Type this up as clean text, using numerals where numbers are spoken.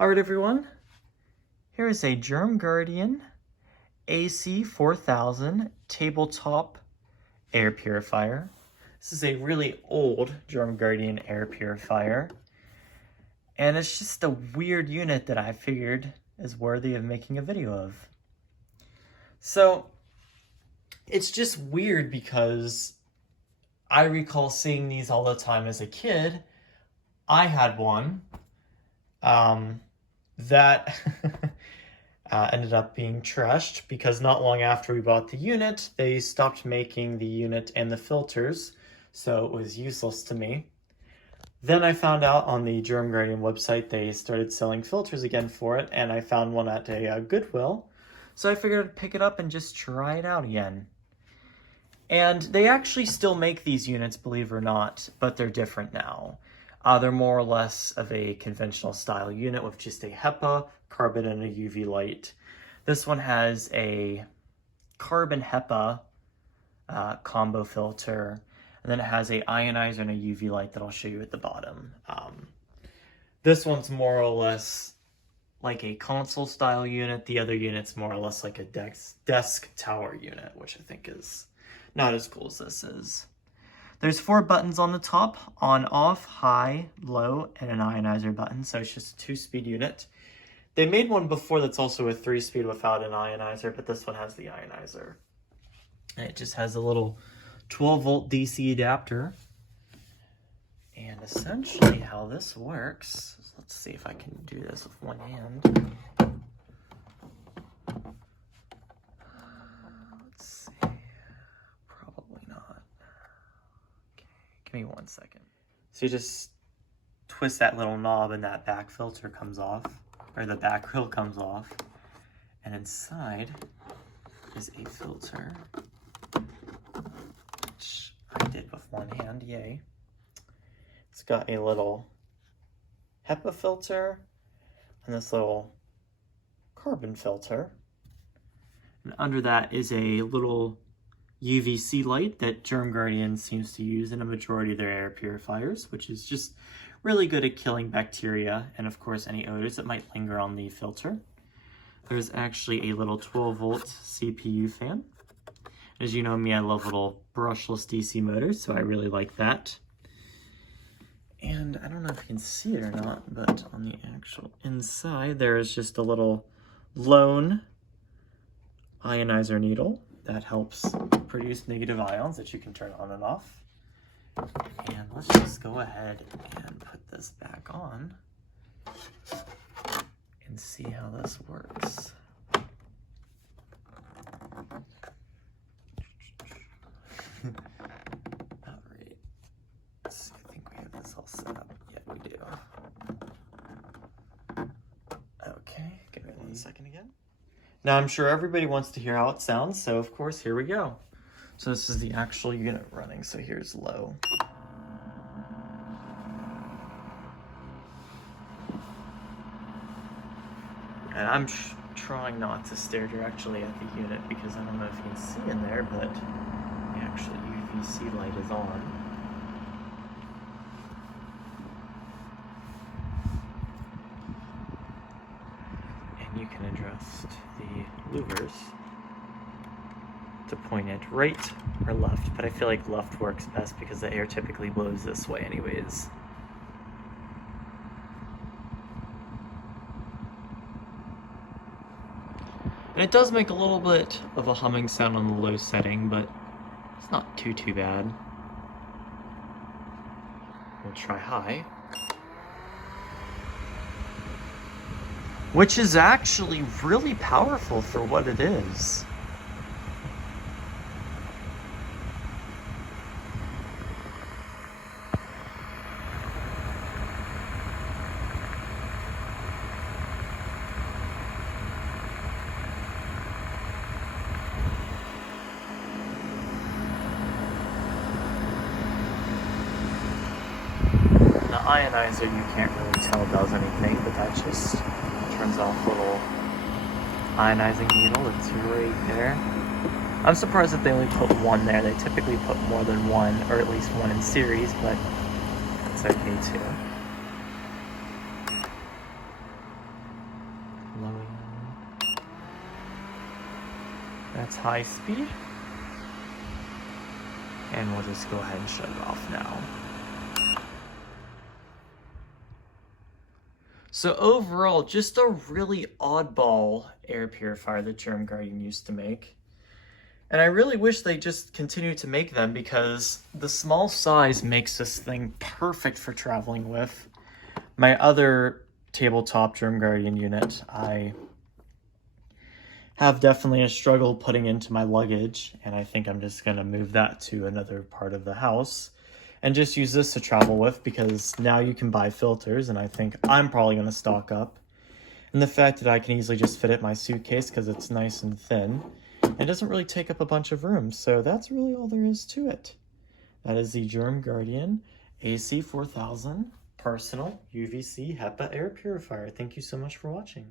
Alright everyone, here is a Germguardian AC-4000 tabletop air purifier. This is a really old Germguardian air purifier, and it's just a weird unit that I figured is worthy of making a video of. So, it's just weird because I recall seeing these all the time as a kid. I had one that ended up being trashed because not long after we bought the unit, they stopped making the unit and the filters, so it was useless to me. Then I found out on the Germguardian website they started selling filters again for it, and I found one at a Goodwill, so I figured I'd pick it up and just try it out again. And they actually still make these units, believe it or not, but they're different now. They're more or less of a conventional style unit with just a HEPA, carbon, and a UV light. This one has a carbon HEPA combo filter, and then it has a ionizer and a UV light that I'll show you at the bottom. This one's more or less like a console style unit. The other unit's more or less like a desk tower unit, which I think is not as cool as this is. There's 4 buttons on the top: on, off, high, low, and an ionizer button, so it's just a 2-speed unit. They made one before that's also a 3-speed without an ionizer, but this one has the ionizer. And it just has a little 12-volt DC adapter. And essentially how this works, let's see if I can do this with one hand. Let's see, probably not. Give me 1 second. So you just twist that little knob and that back filter comes off, or the back grill comes off, and inside is a filter, which I did with one hand, yay. It's got a little HEPA filter and this little carbon filter, and under that is a little UVC light that Germguardian seems to use in a majority of their air purifiers, which is just really good at killing bacteria and of course any odors that might linger on the filter. There's actually a little 12-volt CPU fan. As you know me, I love little brushless DC motors, so I really like that. And I don't know if you can see it or not, but on the actual inside there is just a little lone ionizer needle that helps produce negative ions that you can turn on and off. And let's just go ahead and put this back on and see how this works. Alright, let's see, I think we have this all set up. Yeah, we do. Okay, give me 1 second again. Now I'm sure everybody wants to hear how it sounds, so of course, here we go. So this is the actual unit running, so here's low. And I'm trying not to stare directly at the unit because I don't know if you can see in there, but the actual UVC light is on. And you can adjust the louvers to point it right or left, but I feel like left works best because the air typically blows this way anyways. And it does make a little bit of a humming sound on the low setting, but it's not too bad. We'll try high, which is actually really powerful for what it is. The ionizer you can't really tell does anything, but that just turns off a little ionizing needle that's right there. I'm surprised that they only put one there. They typically put more than one, or at least one in series, but that's okay too. That's high speed. And we'll just go ahead and shut it off now. So overall, just a really oddball air purifier that Germguardian used to make. And I really wish they just continue to make them because the small size makes this thing perfect for traveling with. My other tabletop Germguardian unit, I have definitely a struggle putting into my luggage, and I think I'm just gonna move that to another part of the house and just use this to travel with because now you can buy filters, and I think I'm probably gonna stock up. And the fact that I can easily just fit it in my suitcase because it's nice and thin, and doesn't really take up a bunch of room, so that's really all there is to it. That is the Germguardian AC-4000 Personal UVC HEPA Air Purifier. Thank you so much for watching.